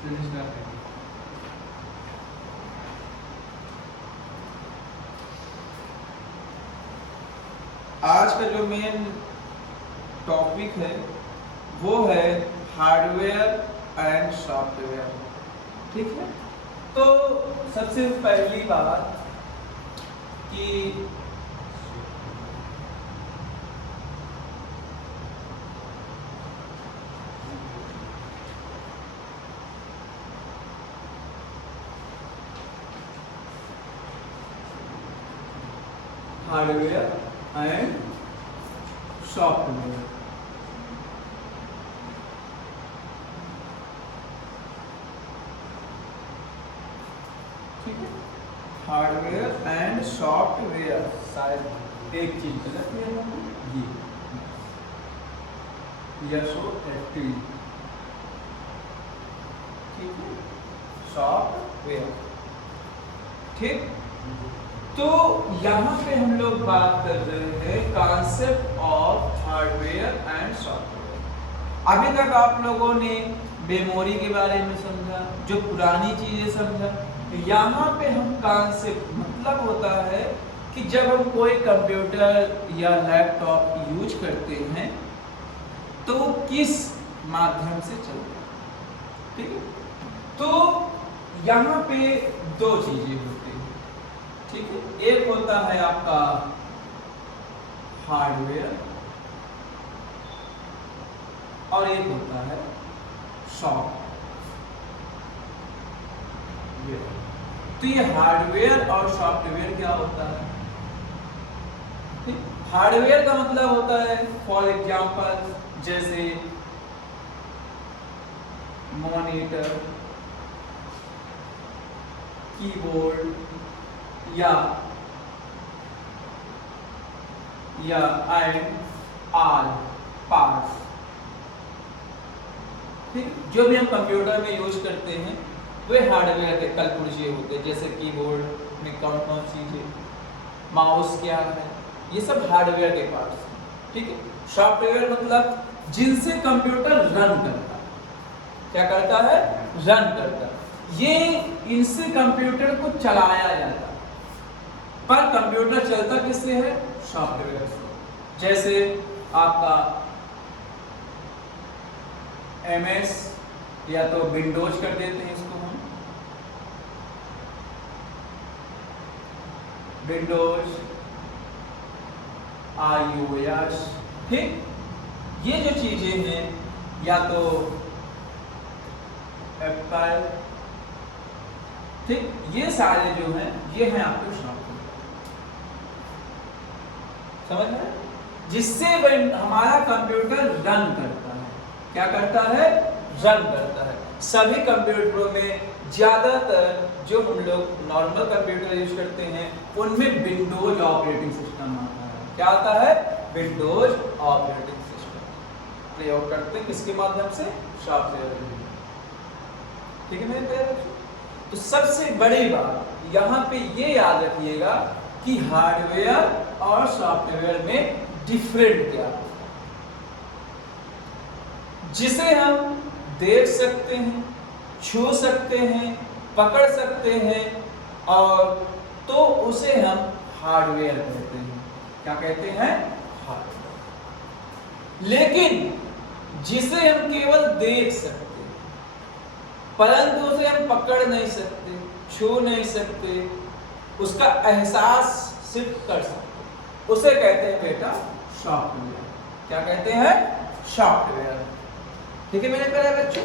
आज का जो मेन टॉपिक है वो है हार्डवेयर एंड सॉफ्टवेयर। ठीक है, तो सबसे पहली बात कि हार्डवेयर एंड सॉफ्टवेयर। ठीक है, हार्डवेयर एंड सॉफ्टवेयर। शायद एक चीज गलत है ये SOFT। ठीक है, सॉफ्टवेयर। ठीक, तो यहाँ पे हम लोग बात कर रहे हैं concept of hardware and software. अभी तक आप लोगों ने मेमोरी के बारे में समझा, जो पुरानी चीजें समझा। यहाँ पे हम कॉन्सेप्ट मतलब होता है कि जब हम कोई कंप्यूटर या लैपटॉप यूज करते हैं तो किस माध्यम से चलता है। ठीक है, तो यहाँ पे दो चीजें होती हैं। ठीक है, एक होता है आपका हार्डवेयर और एक होता है सॉफ्टवेयर। तो ये हार्डवेयर और सॉफ्टवेयर क्या होता है? हार्डवेयर का मतलब होता है फॉर एग्जांपल जैसे मॉनिटर, कीबोर्ड या एंड ऑल पार्ट्स। ठीक, जो भी हम कंप्यूटर में यूज करते हैं वे हार्डवेयर के कलपुर्जे होते हैं। जैसे कीबोर्ड में कौन कौन चीजें, माउस क्या है, ये सब हार्डवेयर के पार्ट्स हैं। ठीक है, सॉफ्टवेयर मतलब जिनसे कंप्यूटर रन करता है। क्या करता है? रन करता है। ये इनसे कंप्यूटर को चलाया जाता है। पर कंप्यूटर चलता किससे है? सॉफ्टवेयर से। जैसे आपका MS या तो विंडोज कर देते हैं इसको हम, विंडोज, iOS। ठीक, ये जो चीजें हैं या तो एप्पल। ठीक, ये सारे जो हैं ये हैं आपके सॉफ्टवेयर। समझ में? जिससे हमारा कंप्यूटर रन करता है। क्या करता है? रन करता है। सभी कंप्यूटरों में ज्यादातर जो हम लोग नॉर्मल कंप्यूटर यूज करते हैं उनमें विंडोज ऑपरेटिंग सिस्टम आता है। क्या आता है? विंडोज ऑपरेटिंग सिस्टम प्रयोग करते हैं। किसके माध्यम से? सॉफ्टवेयर। ठीक है मेरे प्यारे बच्चों, तो सबसे बड़ी बात यहाँ पे ये याद रखिएगा कि हार्डवेयर और सॉफ्टवेयर में डिफरेंट क्या है। जिसे हम देख सकते हैं, छू सकते हैं, पकड़ सकते हैं और तो उसे हम हार्डवेयर कहते हैं। क्या कहते हैं? हार्डवेयर। लेकिन जिसे हम केवल देख सकते हैं परंतु उसे हम पकड़ नहीं सकते, छू नहीं सकते, उसका एहसास सिर्फ कर सकते, उसे कहते हैं बेटा सॉफ्टवेयर। क्या कहते हैं? सॉफ्टवेयर। ठीक है मेरे प्यारे बच्चों,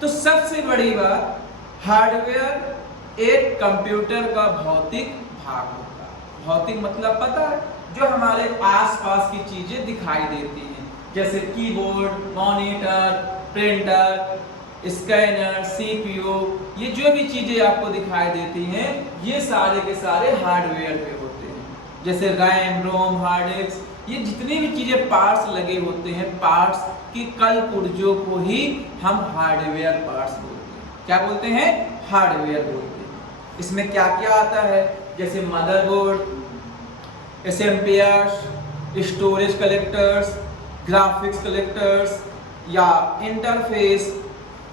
तो सबसे बड़ी बात, हार्डवेयर एक कंप्यूटर का भौतिक भाग होता है। भौतिक मतलब पता है? जो हमारे आसपास की चीजें दिखाई देती हैं, जैसे keyboard, monitor, printer, scanner, CPU, ये जो भी चीजें आपको दिखाई देती हैं ये सारे के सारे हार्डवेयर पे होते हैं। जैसे रैम, रोम, हार्ड डिस्क, ये जितनी भी चीजें पार्ट्स लगे होते हैं, पार्ट्स के कल पुर्जों को ही हम हार्डवेयर पार्ट्स बोलते हैं। क्या बोलते हैं? हार्डवेयर बोलते हैं। इसमें क्या क्या आता है? जैसे मदरबोर्ड, एसेंपियर्स, स्टोरेज कलेक्टर्स, ग्राफिक्स कलेक्टर्स या इंटरफेस,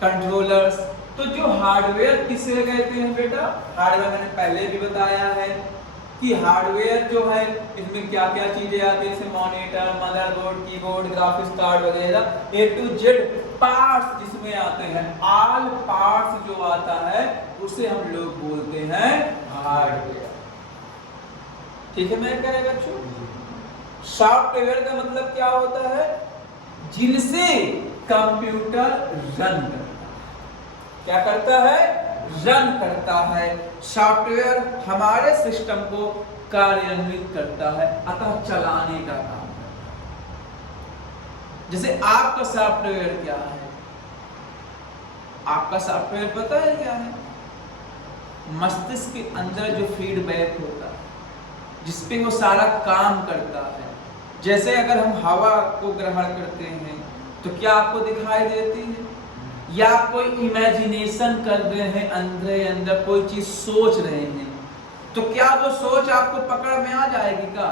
कंट्रोलर्स। तो जो हार्डवेयर किसे कहते हैं बेटा? हार्डवेयर मैंने पहले भी बताया है कि हार्डवेयर जो है इसमें क्या क्या चीजें आती है, जैसे monitor, motherboard, keyboard, graphics card वगैरह A to Z पार्ट्स जिसमें आते हैं, ऑल पार्ट्स जो आता है उसे हम लोग बोलते हैं हार्डवेयर। ठीक है मेरे प्यारे बच्चों? सॉफ्टवेयर का मतलब क्या होता है? जिनसे कंप्यूटर रन करता है। क्या करता है? रन करता है। सॉफ्टवेयर हमारे सिस्टम को कार्यान्वित करता है, अतः चलाने का काम करता है। जैसे आपका सॉफ्टवेयर क्या है? आपका सॉफ्टवेयर पता है क्या है? मस्तिष्क के अंदर जो फीडबैक होता है, जिसपे वो सारा काम करता है। जैसे अगर हम हवा को ग्रहण करते हैं तो क्या आपको दिखाई देती है? या कोई इमेजिनेशन कर रहे हैं, अंदर कोई चीज सोच रहे हैं, तो क्या वो सोच आपको पकड़ में आ जाएगी क्या?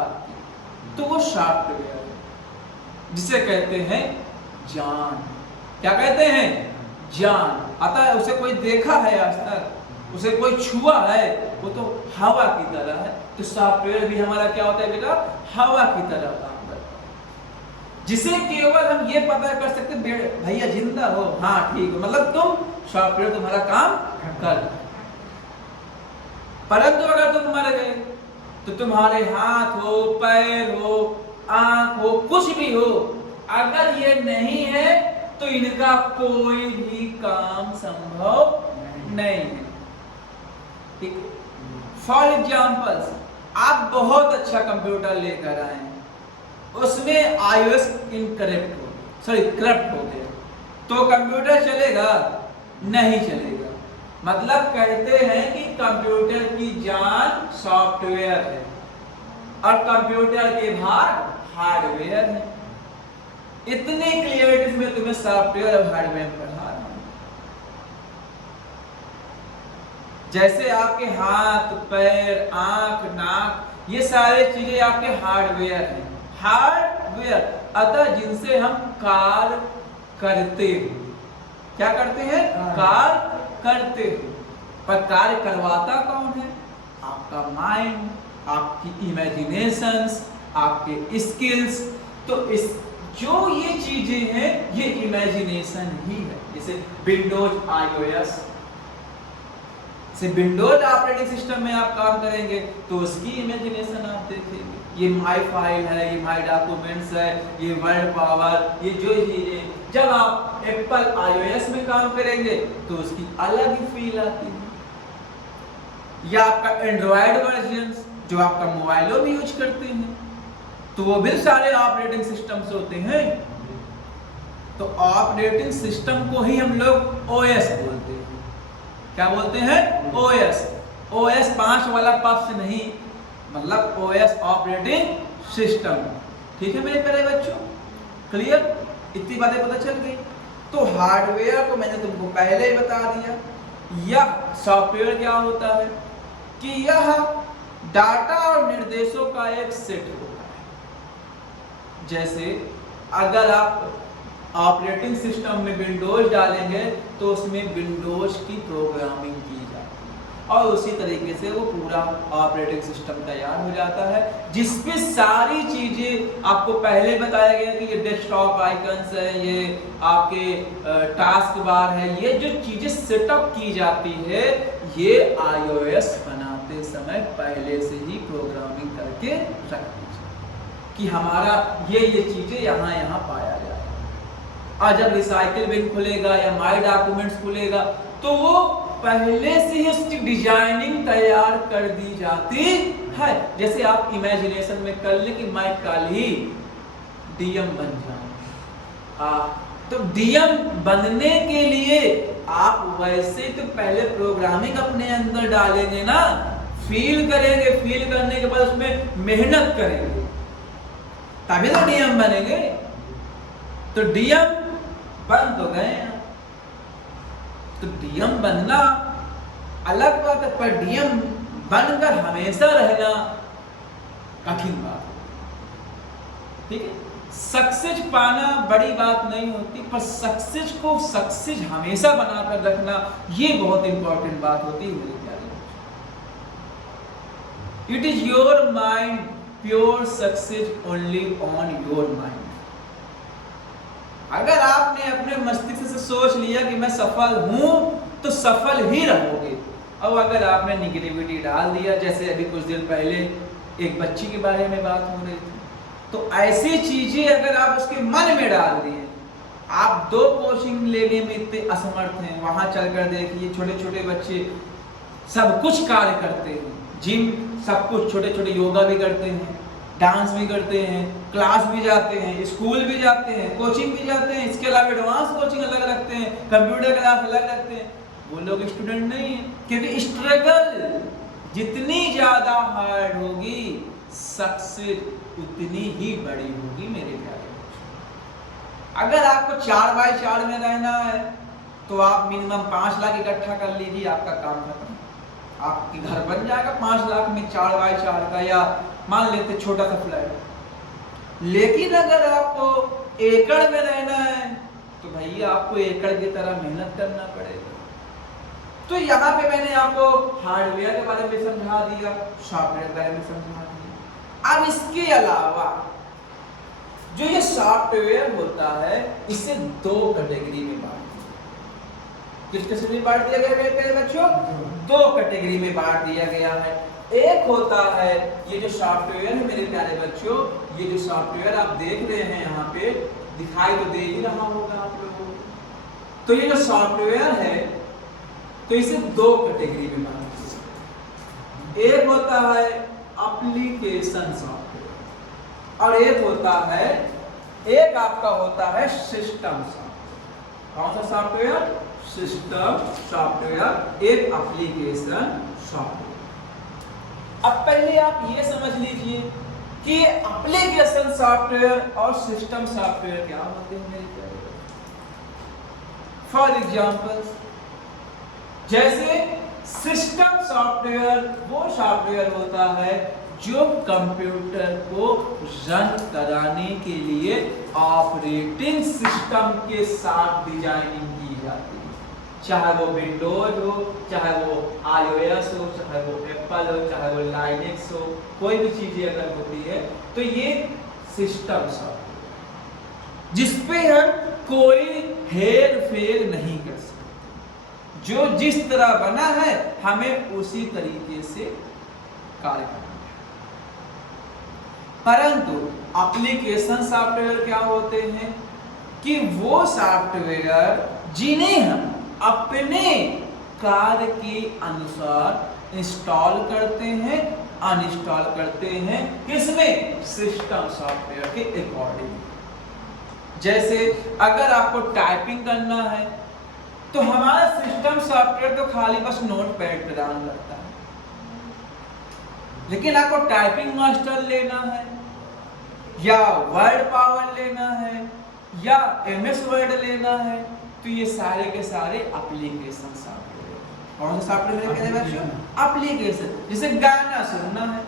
तो वो सॉफ्टवेयर है, जिसे कहते हैं ज्ञान। क्या कहते हैं? ज्ञान। अतः उसे कोई देखा है आज तक? उसे कोई छुआ है? वो तो हवा की तरह है। तो सॉफ्टवेयर भी हमारा क्या होता है बेटा? हवा की तरह काम करता है, जिसे केवल हम ये पता कर सकते भैया जिंदा हो, हाँ ठीक है, मतलब तुम सॉफ्टवेयर तुम्हारा काम कर। परंतु अगर तुम मर गए तो तुम्हारे हाथ हो, पैर हो, आंख हो, कुछ भी हो, अगर ये नहीं है तो इनका कोई भी काम संभव नहीं है। ठीक है? फॉर एग्जाम्पल्स, आप बहुत अच्छा कंप्यूटर लेकर आए, उसमें iOS करप्ट हो गया, तो कंप्यूटर चलेगा? नहीं चलेगा। मतलब कहते हैं कि कंप्यूटर की जान सॉफ्टवेयर है और कंप्यूटर के भाग हार्डवेयर है। इतनी क्लियरिटी में तुम्हें सॉफ्टवेयर और हार्डवेयर पढ़ा रहा हूं। जैसे आपके हाथ, पैर, आंख, नाक, ये सारे चीजें आपके हार्डवेयर हैं। हार्डवेयर अतः जिनसे हम कार्य करते हैं। क्या करते हैं? कार्य करते हैं। पर कार्य करवाता कौन है? आपका माइंड, आपकी इमेजिनेशंस, आपके स्किल्स। तो इस जो ये चीजें हैं ये इमेजिनेशन ही है। जैसे विंडोज iOS, से विंडोज ऑपरेटिंग सिस्टम में आप काम करेंगे तो उसकी इमेजिनेशन आप देखेंगे। ये माई फाइल है, ये माई डॉक्यूमेंट्स है, ये वर्ड पावर, ये जो चीजें। जब आप एप्पल iOS में काम करेंगे तो उसकी अलग ही फील आती है। या आपका एंड्रॉयड वर्जन जो आपका मोबाइलों में यूज करते हैं, तो वो भी सारे ऑपरेटिंग सिस्टम्स होते हैं। तो ऑपरेटिंग सिस्टम को ही हम लोग OS बोलते हैं। क्या बोलते हैं? OS। OS 5 वाला पक्ष नहीं, मतलब OS ऑपरेटिंग सिस्टम। ठीक है मेरे प्यारे बच्चों? क्लियर? इतनी बातें पता चल गई। तो हार्डवेयर को मैंने तुमको पहले ही बता दिया। यह सॉफ्टवेयर क्या होता है कि यह डाटा और निर्देशों का एक सेट होता है। जैसे अगर आप ऑपरेटिंग सिस्टम में विंडोज डालेंगे तो उसमें विंडोज की प्रोग्रामिंग की जाती है और उसी तरीके से वो पूरा ऑपरेटिंग सिस्टम तैयार हो जाता है, जिसपे सारी चीजें आपको पहले बताया गया कि ये डेस्कटॉप आइकन्स है, ये आपके टास्क बार है, ये जो चीजें सेटअप की जाती है ये iOS बनाते समय पहले से ही प्रोग्रामिंग करके रख दीजिए कि हमारा ये चीजें यहाँ पाया जाए। और जब रिसाइकिल बिन खुलेगा या माई डॉक्यूमेंट्स खुलेगा तो वो पहले से ही उसकी डिजाइनिंग तैयार कर दी जाती है। जैसे आप इमेजिनेशन में कर ले कि मैं कल ही डीएम बन जाऊं, तो डीएम बनने के लिए आप वैसे तो पहले प्रोग्रामिंग अपने अंदर डालेंगे ना, फील करेंगे, फील करने के बाद उसमें मेहनत करेंगे तभी तो डीएम बनेंगे। तो डीएम बन तो गए, तो डीएम बनना अलग बात है, पर डीएम बनकर हमेशा रहना कठिन बात है। ठीक है? सक्सेस पाना बड़ी बात नहीं होती, पर सक्सेस को सक्सेस हमेशा बनाकर रखना ये बहुत इंपॉर्टेंट बात होती है मेरे प्यारे। It is your mind, pure success only on your mind. अगर आपने अपने मस्तिष्क से सोच लिया कि मैं सफल हूं तो सफल ही रहोगे। अब अगर आपने निगेटिविटी डाल दिया, जैसे अभी कुछ दिन पहले एक बच्ची के बारे में बात हो रही थी, तो ऐसी चीजें अगर आप उसके मन में डाल दिए, आप 2 कोचिंग लेने में इतने असमर्थ हैं, वहां चलकर देखिए छोटे छोटे बच्चे सब कुछ कार्य करते हैं, जिम सब कुछ, छोटे छोटे योगा भी करते हैं, डांस भी करते हैं, क्लास भी जाते हैं, स्कूल भी जाते हैं, कोचिंग भी जाते हैं, इसके अलावा एडवांस कोचिंग अलग रखते हैं, कंप्यूटर क्लास अलग रखते हैं। वो लोग स्टूडेंट नहीं है, क्योंकि स्ट्रगल जितनी ज्यादा हार्ड होगी सक्सेस उतनी ही बड़ी होगी मेरे प्यारे। अगर आपको 4x4 में रहना है तो आप मिनिमम 5 लाख इकट्ठा कर लीजिए, आपका काम खत्म। आपकी घर बन जाएगा 5 लाख में 4x4 का, या मान लेते छोटा सा फ्लैट। लेकिन अगर आपको एकड़ में रहना है तो भैया आपको एकड़ की तरह मेहनत करना पड़ेगा। तो यहाँ पे मैंने आपको हार्डवेयर के बारे में समझा दिया, सॉफ्टवेयर के बारे में समझा दिया। अब इसके अलावा जो ये सॉफ्टवेयर होता है इसे 2 कैटेगरी में बांट दिया। किस कैसे में बांट दिया गया मेरे बच्चों? 2 कैटेगरी में बांट दिया गया है। एक होता है ये जो सॉफ्टवेयर है मेरे प्यारे बच्चों, ये जो सॉफ्टवेयर आप देख रहे हैं यहाँ पे दिखाई तो दे ही रहा होगा आप लोगों को। तो ये जो सॉफ्टवेयर है तो इसे 2 कैटेगरी में बांट दिया। एक होता है एप्लीकेशन सॉफ्टवेयर और एक होता है, एक आपका होता है सिस्टम सॉफ्टवेयर। कौन सा सॉफ्टवेयर? सिस्टम सॉफ्टवेयर, एक एप्लीकेशन सॉफ्टवेयर। अब पहले आप ये समझ लीजिए कि एप्लीकेशन सॉफ्टवेयर और सिस्टम सॉफ्टवेयर क्या होते हैं मेरे प्यारे। फॉर एग्जांपल, जैसे सिस्टम सॉफ्टवेयर वो सॉफ्टवेयर होता है जो कंप्यूटर को रन कराने के लिए ऑपरेटिंग सिस्टम के साथ डिजाइनिंग की जाती है। चाहे वो विंडोज हो, चाहे वो iOS हो, चाहे वो एप्पल हो, चाहे वो लाइनेक्स हो, कोई भी चीजें अगर होती है तो ये सिस्टम सॉफ्टवेयर जिसपे हम कोई हेर फेर नहीं कर सकते। जो जिस तरह बना है हमें उसी तरीके से कार्य करना है। परंतु एप्लीकेशन सॉफ्टवेयर क्या होते हैं कि वो सॉफ्टवेयर जिन्हें हम अपने कार्य के अनुसार इंस्टॉल करते हैं, अनइंस्टॉल करते हैं, किसमें? सिस्टम सॉफ्टवेयर के अकॉर्डिंग। जैसे अगर आपको टाइपिंग करना है तो हमारा सिस्टम सॉफ्टवेयर तो खाली बस नोटपैड प्रदान करता है, लेकिन आपको टाइपिंग मास्टर लेना है या वर्ड पावर लेना है या MS वर्ड लेना है तो ये सारे के सारे एप्लीकेशन सॉफ्टवेयर। कौन सा सॉफ्टवेयर कहते हैं बच्चों? एप्लीकेशन। जैसे गाना सुनना है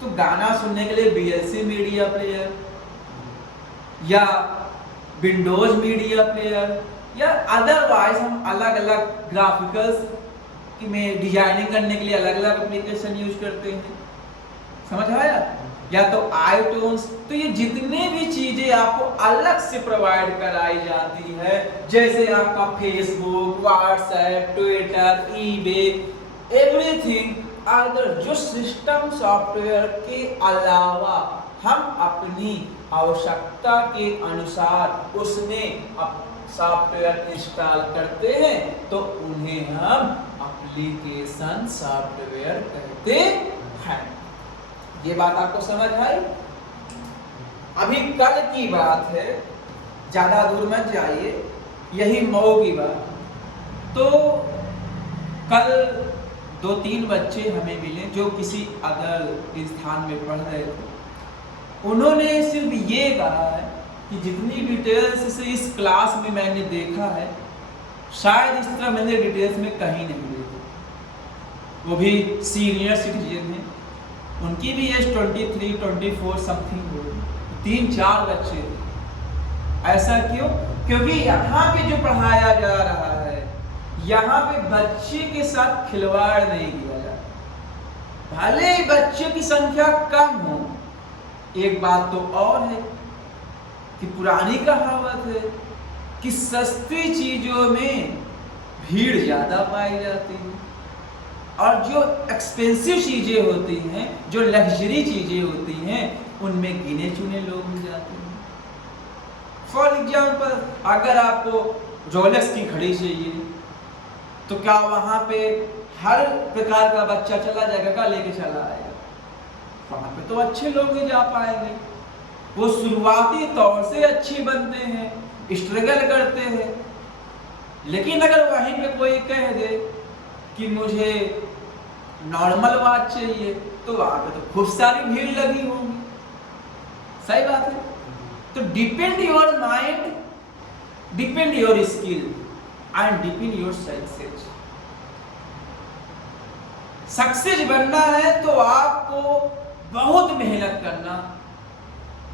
तो गाना सुनने के लिए VLC मीडिया प्लेयर या विंडोज मीडिया प्लेयर या अदरवाइज हम अलग अलग ग्राफिकल्स में डिजाइनिंग करने के लिए अलग अलग एप्लीकेशन यूज करते हैं। समझ आया? या तो iTunes। तो ये जितने भी चीजें आपको अलग से प्रोवाइड कराई जाती है, जैसे आपका Facebook, WhatsApp, Twitter, eBay, everything, अगर जो सिस्टम सॉफ्टवेयर के अलावा हम अपनी आवश्यकता के अनुसार उसमें सॉफ्टवेयर इंस्टॉल करते हैं तो उन्हें हम एप्लीकेशन सॉफ्टवेयर कहते हैं। ये बात आपको समझ आई? अभी कल की बात है, ज्यादा दूर मत जाइए, यही मऊ की बात। तो कल 2-3 बच्चे हमें मिले जो किसी अदर स्थान में पढ़ रहे थे। उन्होंने सिर्फ ये कहा है कि जितनी डिटेल्स से इस क्लास में मैंने देखा है शायद इस तरह मैंने डिटेल्स में कहीं नहीं देखी। वो भी सीनियर सिटीजन हैं, उनकी भी एज 23-24 समथिंग होगी। 3-4 बच्चे थे। ऐसा क्यों? क्योंकि यहाँ पे जो पढ़ाया जा रहा है, यहाँ पे बच्चे के साथ खिलवाड़ नहीं किया जाता। भले ही बच्चों की संख्या कम हो, एक बात तो और है कि पुरानी कहावत है कि सस्ती चीजों में भीड़ ज्यादा पाई जाती है, और जो एक्सपेंसिव चीजें होती हैं, जो लग्जरी चीजें होती हैं, उनमें गिने चुने लोग मिल जाते हैं। फॉर एग्जाम्पल, अगर आपको रोलेक्स की घड़ी चाहिए तो क्या वहां पे हर प्रकार का बच्चा चला जाएगा? क्या लेके चला आएगा? वहां पे तो अच्छे लोग ही जा पाएंगे, वो शुरुआती तौर से अच्छे बनते हैं, स्ट्रगल करते हैं। लेकिन अगर वहीं पे कोई कह दे कि मुझे नॉर्मल वॉच चाहिए, तो वहां पे तो खूब सारी भीड़ लगी होगी। सही बात है। तो depend your mind, depend your skill and depend your success. Success बनना है तो आपको बहुत मेहनत करना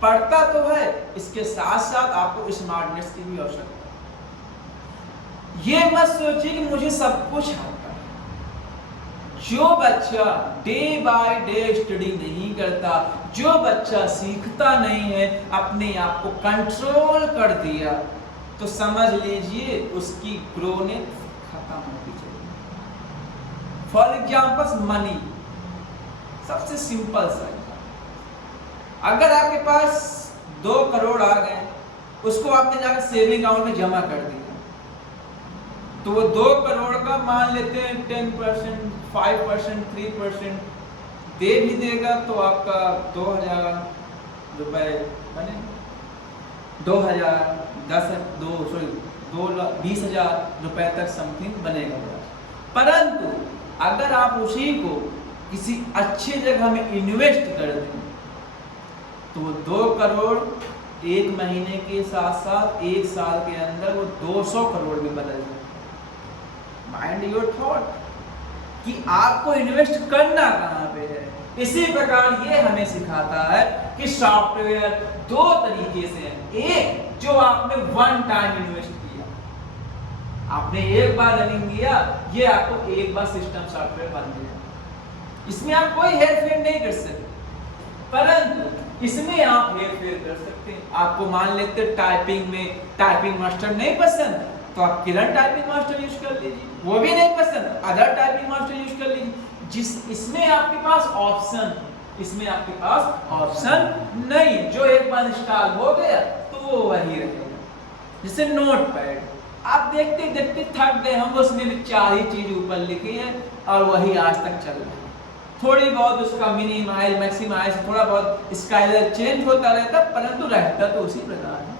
पड़ता तो है, इसके साथ साथ आपको स्मार्टनेस की भी आवश्यकता है। ये मत सोचिए कि मुझे सब कुछ आता है। जो बच्चा डे बाय डे स्टडी नहीं करता, जो बच्चा सीखता नहीं है, अपने आप को कंट्रोल कर दिया, तो समझ लीजिए उसकी ग्रोनेस खत्म होती चली। फॉर एग्जाम्पल मनी, सबसे सिंपल सा, अगर आपके पास 2 करोड़ आ गए, उसको आपने जाकर सेविंग अकाउंट में जमा कर दिया, तो वो 2 करोड़ का मान लेते हैं 10%, 5%, 3% दे भी देगा, तो आपका 2000 रुपए बने, 20,000 रुपए तक समथिंग बनेगा। परंतु अगर आप उसी को किसी अच्छी जगह में इन्वेस्ट कर दें, तो 2 करोड़ 1 महीने के साथ साथ 1 साल के अंदर वो 200 करोड़ में बदल जाए। माइंड योर थॉट कि आपको इन्वेस्ट करना कहाँ पे है। इसी प्रकार ये हमें सिखाता है कि सॉफ्टवेयर 2 तरीके से है। एक, जो आपने वन टाइम इन्वेस्ट किया, आपने एक बार रनिंग दिया, ये आपको एक बार सिस्टम सॉफ्टवेयर बन गया, इसमें आप कोई हेरफेर नहीं कर सकते। परंतु इसमें आप हेरफेर कर सकते हैं। आपको मान लेते टाइपिंग में टाइपिंग मास्टर नहीं पसंद, तो आप किरण टाइपिंग मास्टर यूज कर लीजिए। वो भी नहीं पसंद, अदर टाइपिंग मास्टर यूज कर लीजिए। इसमें आपके पास ऑप्शन, इसमें आपके पास ऑप्शन नहीं, जो एक बार इंस्टॉल हो गया तो वो वही रहेगा। जैसे नोट पैड, आप देखते देखते थक गए, हम उसमें भी 4 ही चीज ऊपर लिखी है और वही आज तक चल रहा है। थोड़ी बहुत उसका मिनिमाइज मैक्सिमाइज थोड़ा बहुत स्काइलर चेंज होता रहता, परंतु रहता तो उसी प्रकार है।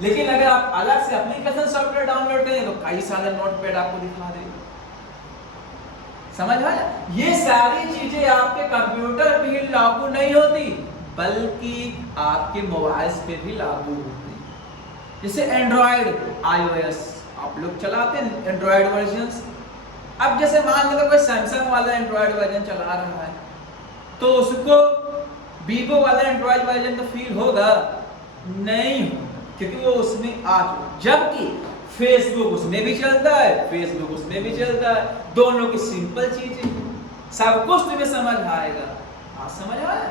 लेकिन अगर आप अलग से एप्लीकेशन सॉफ्टवेयर डाउनलोड करें तो कई सारे नोटपैड आपको दिखा देगा। समझ आया? ये सारी चीजें आपके कंप्यूटर पे ही लागू नहीं होती, बल्कि आपके मोबाइल्स पे भी लागू होती। जैसे एंड्रॉइड, iOS आप लोग चलाते हैं एंड्रॉइड वर्जन्स। अब जैसे मान लो कोई सैमसंग वाला एंड्रॉइड वर्जन चला रहा है, तो उसको वीवो वाला एंड्रॉइड वर्जन तो फील होगा नहीं, क्योंकि वो उसमें आ चुका। जबकि फेसबुक उसमें भी चलता है, फेसबुक उसमें भी चलता है, दोनों की सिंपल चीजें, सब कुछ तुम्हें समझ आएगा। हाँ, समझ आया?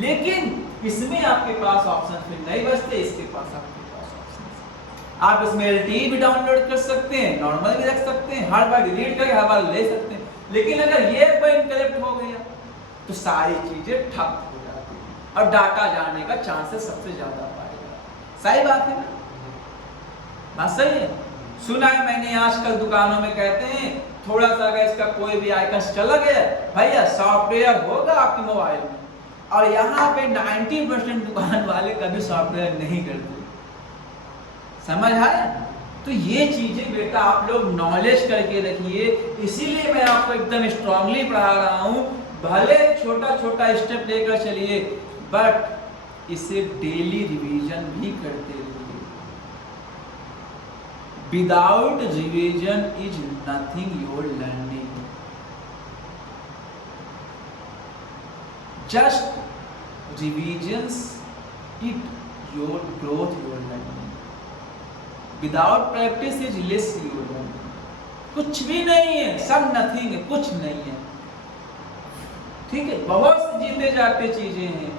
लेकिन इसमें आपके पास ऑप्शन फिर नहीं बचते, इसके पास आपके पास ऑप्शन। आप इसमें LTE भी डाउनलोड कर सकते हैं, नॉर्मल भी रख सकते हैं, हर बार डिलीट करके हर बार ले सकते हैं। लेकिन अगर ये इनकरेक्ट हो गया तो सारी चीजें ठप हो जाती हैं और डाटा जाने का चांसेस सबसे ज्यादा पाएगा। सही बात है ना? बात सही है। सुना है मैंने आजकल दुकानों में कहते हैं थोड़ा सा अगर इसका कोई भी आइकन चला गया, भैया सॉफ्टवेयर होगा आपके मोबाइल में, और यहाँ पे 90% दुकान वाले कभी सॉफ्टवेयर नहीं करते। समझ आया? तो ये चीजें बेटा आप लोग नॉलेज करके रखिए। इसीलिए मैं आपको एकदम स्ट्रांगली पढ़ा रहा हूँ। भले छोटा छोटा स्टेप लेकर चलिए, बट इसे डेली रिवीजन भी करते रहिए। Without revision is nothing your learning. Just revisions it your growth your learning. Without practice is less your learning. कुछ भी नहीं है, सब नथिंग है, कुछ नहीं है, ठीक है। बहुत से जीते जाते चीजें हैं।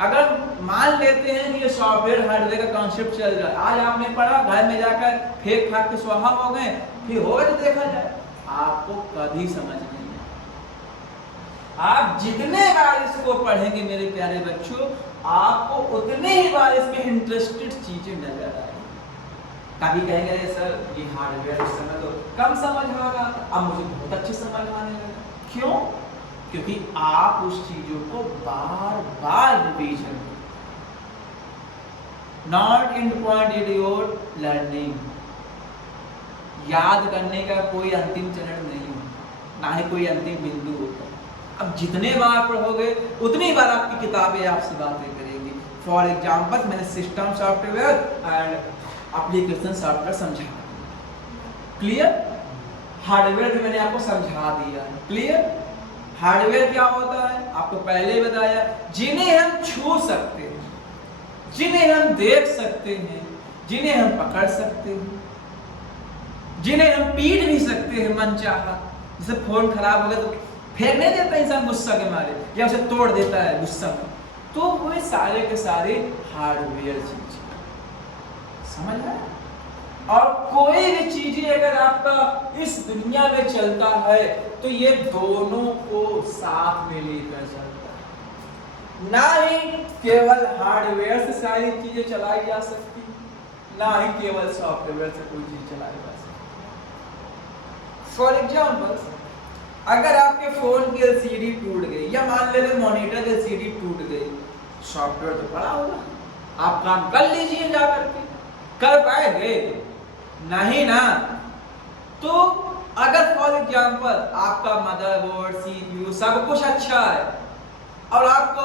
अगर मान लेते हैं कि ये सॉफ्टवेयर हार्डवेयर का कॉन्सेप्ट चल रहा है, आज आपने पढ़ा, घर में जाकर फेंक फाक के स्वाहा हो गए, फिर होगा तो देखा जाए, आपको कभी समझ नहीं है। आप जितने बार इसको पढ़ेंगे मेरे प्यारे बच्चों, आपको उतने ही बार इसमें इंटरेस्टेड चीजें नजर आएंगी। कभी कहेंगे सर ये हार्डवेयर इस समय तो कम समझ आ रहा था, अब मुझे बहुत अच्छे समझ आने लगा। क्यों? क्योंकि आप उस चीजों को बार बार revision, not in point in your learning. याद करने का कोई अंतिम चरण नहीं है, ना ही कोई अंतिम बिंदु होता है। अब जितने बार पढ़ोगे उतनी बार आपकी किताबें आपसे बातें करेंगी। फॉर एग्जाम्पल मैंने system software and application software समझा दिया, क्लियर। हार्डवेयर भी मैंने आपको समझा दिया, क्लियर। हार्डवेयर क्या होता है आपको पहले बताया, जिन्हें हम छू सकते हैं, जिन्हें हम देख सकते हैं, जिन्हें हम पकड़ सकते हैं, जिन्हें हम पीट भी सकते हैं मन चाहा। जैसे फोन खराब हो गया तो फेंक नहीं देता इंसान गुस्सा के मारे, या उसे तोड़ देता है गुस्सा में, तो वो सारे के सारे हार्डवेयर चीज, समझ आया। और कोई भी चीजें अगर आपका इस दुनिया में चलता है तो ये दोनों को साथ में लेकर चलता है। ना ही केवल हार्डवेयर से सारी चीजें चलाई जा सकती, ना ही केवल सॉफ्टवेयर से कोई चीज चलाई जा सकती। फॉर एग्जाम्पल, अगर आपके फोन की एलसीडी टूट गई, या मान ले मॉनिटर की एलसीडी टूट गई, सॉफ्टवेयर तो पड़ा होगा, आप काम कर लीजिए जा करके, कर पाएंगे नहीं ना। तो अगर फॉर एग्जाम्पल आपका मदरबोर्ड, सीपीयू सब कुछ अच्छा है और आपको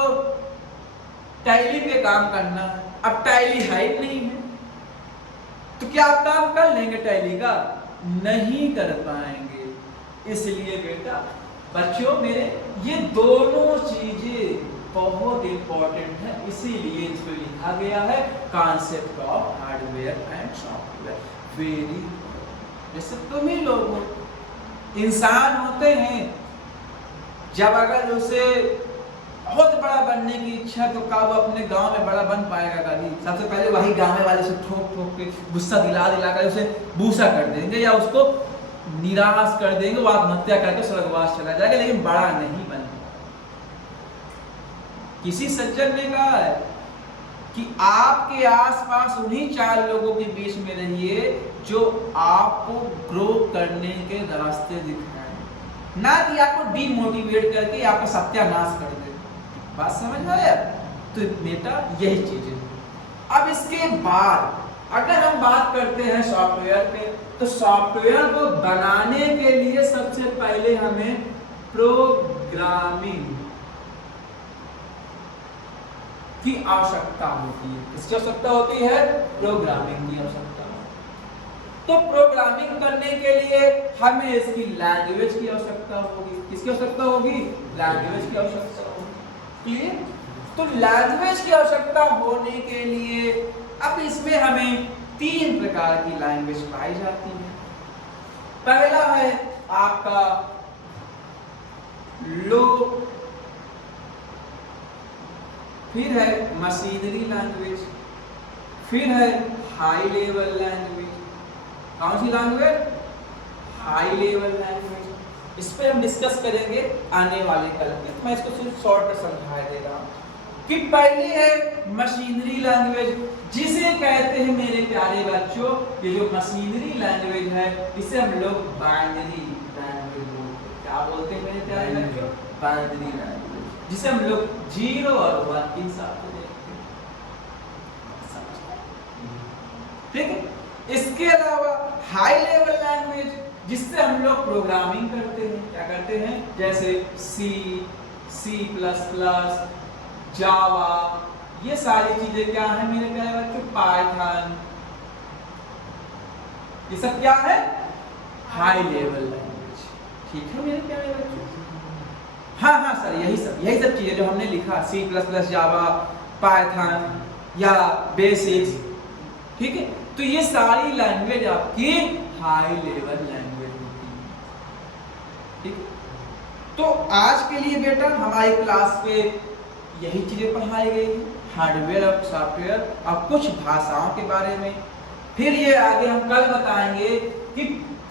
टैली पे काम करना है, अब टैली हाइट नहीं है, तो क्या आप काम कर लेंगे टैली का? नहीं कर पाएंगे। इसलिए बेटा बच्चों मेरे, ये दोनों चीजें बहुत इंपॉर्टेंट है, इसीलिए इसमें लिखा गया है concept of hardware and software. Very, जैसे तुम ही लोग हो, इंसान होते हैं, जब अगर उसे बहुत बड़ा बनने की इच्छा, तो क्या वो अपने गांव में बड़ा बन पाएगा? कभी सबसे पहले वही गांव वाले से ठोक ठोक के गुस्सा दिला कर उसे बूसा कर देंगे, या उसको निराश कर देंगे, वो आत्महत्या करके स्वर्गवास चला जाएगा, लेकिन बड़ा नहीं बन। किसी सज्जन ने कहा है कि आपके आसपास उन्हीं 4 लोगों के बीच में रहिए जो आपको ग्रो करने के रास्ते दिखाएं, ना कि आपको डीमोटिवेट करके आपका सत्यानाश कर दे। बात समझ आया? तो बेटा यही चीज है। अब इसके बाद अगर हम बात करते हैं सॉफ्टवेयर पे, तो सॉफ्टवेयर को बनाने के लिए सबसे पहले हमें प्रोग्रामिंग की आवश्यकता होती है। किसकी आवश्यकता होती है? प्रोग्रामिंग की आवश्यकता। तो प्रोग्रामिंग करने के लिए हमें इसकी लैंग्वेज की आवश्यकता होगी। किसकी आवश्यकता होगी? लैंग्वेज की आवश्यकता होगी। क्लियर? तो लैंग्वेज की आवश्यकता होने के लिए अब इसमें हमें 3 प्रकार की लैंग्वेज पाई जाती है। पहला है आपका लो, फिर है मशीनरी लैंग्वेज, फिर है हाई लेवल लैंग्वेज। कौन सी लैंग्वेज? High level language. इस पर हम डिस्कस करेंगे आने वाले कल में, तो मैं इसको सिर्फ शॉर्ट में समझा दे रहा हूँ कि पहली है मशीनरी लैंग्वेज, जिसे कहते हैं मेरे प्यारे बच्चों, ये जो मशीनरी लैंग्वेज है इसे हम लोग बाइनरी लैंग्वेज बोलते हैं। क्या बोलते हैं मेरे प्यारे बच्चों? बाइनरी लैंग्वेज, जिसे हम लोग 0 और 1 के साथ देखते हैं। ठीक है। इसके अलावा हाई लेवल लैंग्वेज, जिससे हम लोग प्रोग्रामिंग करते हैं। क्या करते हैं? जैसे C++, जावा, ये सारी चीजें क्या है मेरे प्यारे बच्चों? पाइथन, ये सब क्या है? High level language. ठीक है मेरे प्यारे बच्चों। हाँ सर, यही सब चीज़ें जो हमने लिखा, C++, जावा, पाइथन या बेसिक्स, ठीक है। तो ये सारी लैंग्वेज आपकी हाई लेवल लैंग्वेज होती है, ठीक है। तो आज के लिए बेटा हमारी क्लास पे यही चीजें पढ़ाई गई है, हार्डवेयर और सॉफ्टवेयर और कुछ भाषाओं के बारे में। फिर ये आगे हम कल बताएंगे कि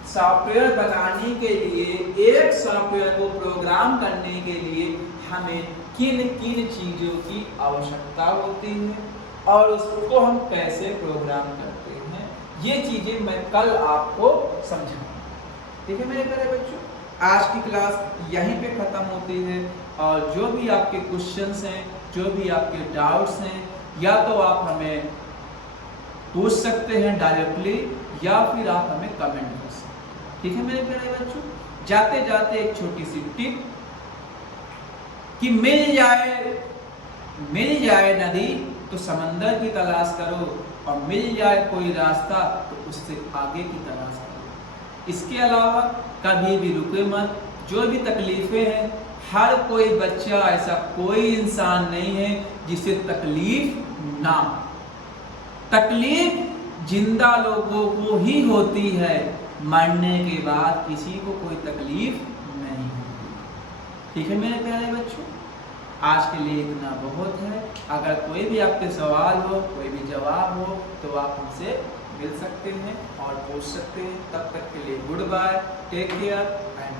सॉफ्टवेयर बनाने के लिए, एक सॉफ्टवेयर को प्रोग्राम करने के लिए हमें किन किन चीज़ों की आवश्यकता होती है और उसको हम कैसे प्रोग्राम करते हैं। ये चीज़ें मैं कल आपको समझाऊंगा, ठीक है मेरे प्यारे बच्चों। आज की क्लास यहीं पे ख़त्म होती है और जो भी आपके क्वेश्चंस हैं, जो भी आपके डाउट्स हैं, या तो आप हमें पूछ सकते हैं डायरेक्टली या फिर आप हमें कमेंट कर सकते हैं, ठीक है मेरे प्यारे बच्चों। जाते जाते एक छोटी सी टिप कि मिल जाए नदी तो समंदर की तलाश करो और मिल जाए कोई रास्ता तो उससे आगे की तलाश करो। इसके अलावा कभी भी रुके मत। जो भी तकलीफें हैं, हर कोई बच्चा, ऐसा कोई इंसान नहीं है जिसे तकलीफ ना हो। तकलीफ जिंदा लोगों को ही होती है, मरने के बाद किसी को कोई तकलीफ नहीं होती, ठीक है मेरे प्यारे बच्चों। आज के लिए इतना बहुत है। अगर कोई भी आपके सवाल हो, कोई भी जवाब हो तो आप हमसे मिल सकते हैं और पूछ सकते हैं। तब तक के लिए goodbye, take care and